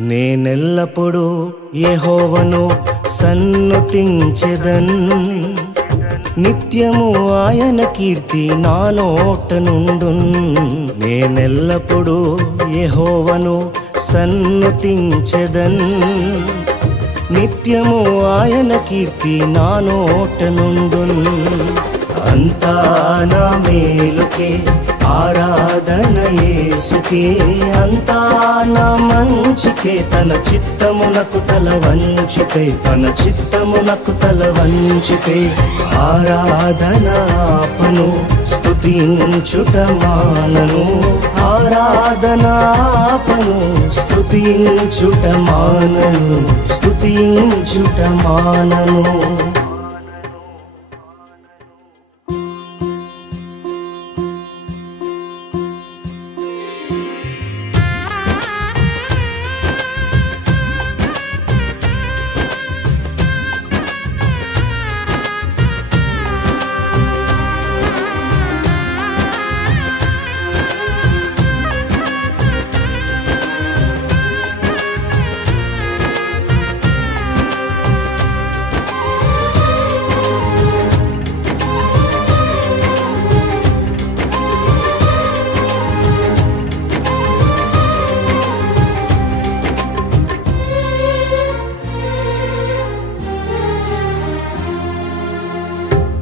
నేనెల్లప్పుడూ యెహోవాను సన్నుతించెదన్, నిత్యము ఆయన కీర్తి నా నోట నుండున్. నేనెల్లప్పుడూ యెహోవాను సన్నుతించెదన్, నిత్యము ఆయన కీర్తి నా నోట నుండున్. అంతా నా మేలుకే ఆరాధన యేసుకే, అంతా నా మంచికే. తన చిత్తమునకు తల వంచితే, తన చిత్తమునకు తల వంచితే ఆరాధన ఆపను, స్తుతించుట మానను. ఆరాధన ఆపను, స్తుతించుట మానను, స్తుతించుట మానను.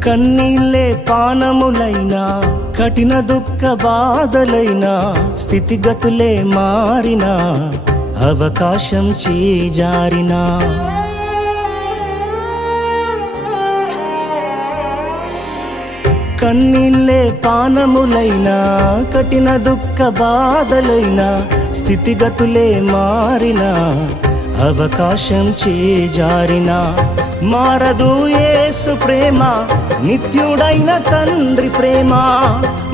కన్నీళ్ళే పానములైనా, కఠిన దుఃఖ బాధలైనా, స్థితిగతులే మారినా, అవకాశం చేజారినా, కన్నీళ్ళే పానములైనా, కఠిన దుఃఖ బాధలైనా, స్థితిగతులే మారినా, అవకాశం చేజారినా, మారదు యేసు ప్రేమ, నిత్యుడైన తండ్రి ప్రేమ.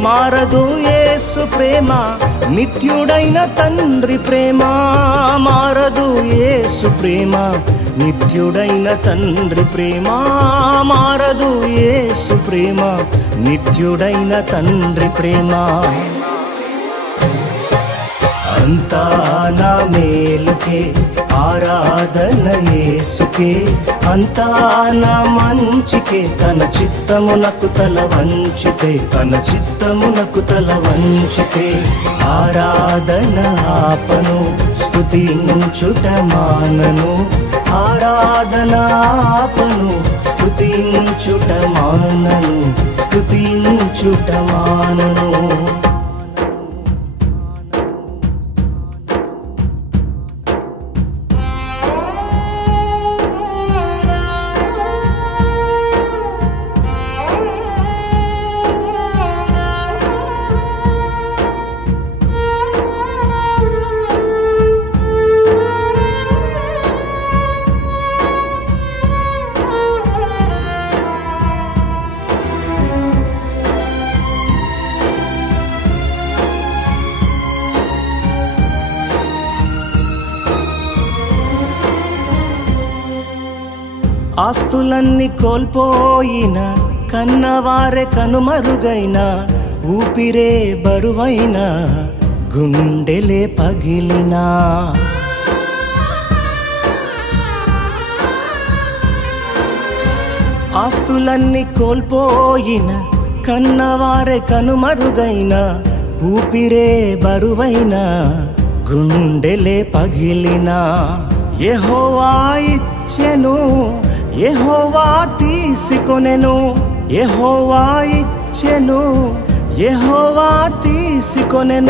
మారదు యేసు ప్రేమ, నిత్యుడైన తండ్రి ప్రేమ. మారదు యేసు ప్రేమ, నిత్యుడైన తండ్రి ప్రేమ. మారదు యేసు ప్రేమ, నిత్యుడైన తండ్రి ప్రేమ. అంతా నా మేలుకే ఆరాధన యేసుకే, అంతా నా మంచికే. తన చిత్తమునకు తల వంచితే, తన చిత్తమునకు తల వంచితే ఆరాధన ఆపను, స్తుతించుట మానను. ఆరాధన ఆపను, స్తుతించుట మానను, స్తుతించుట మానను. ఆస్తులన్నీ కోల్పోయిన, కన్నవారే కనుమరుగైన, ఊపిరే బరువైన, గుండెలే పగిలినా, ఆస్తులన్నీ కోల్పోయిన, కన్నవారే కనుమరుగైన, ఊపిరే బరువైన, గుండెలే పగిలినా, యెహోవా ఇచ్చెను, యెహోవా తీసుకొనెను. యెహోవా ఇచ్చెను, యెహోవా తీసుకొనెను.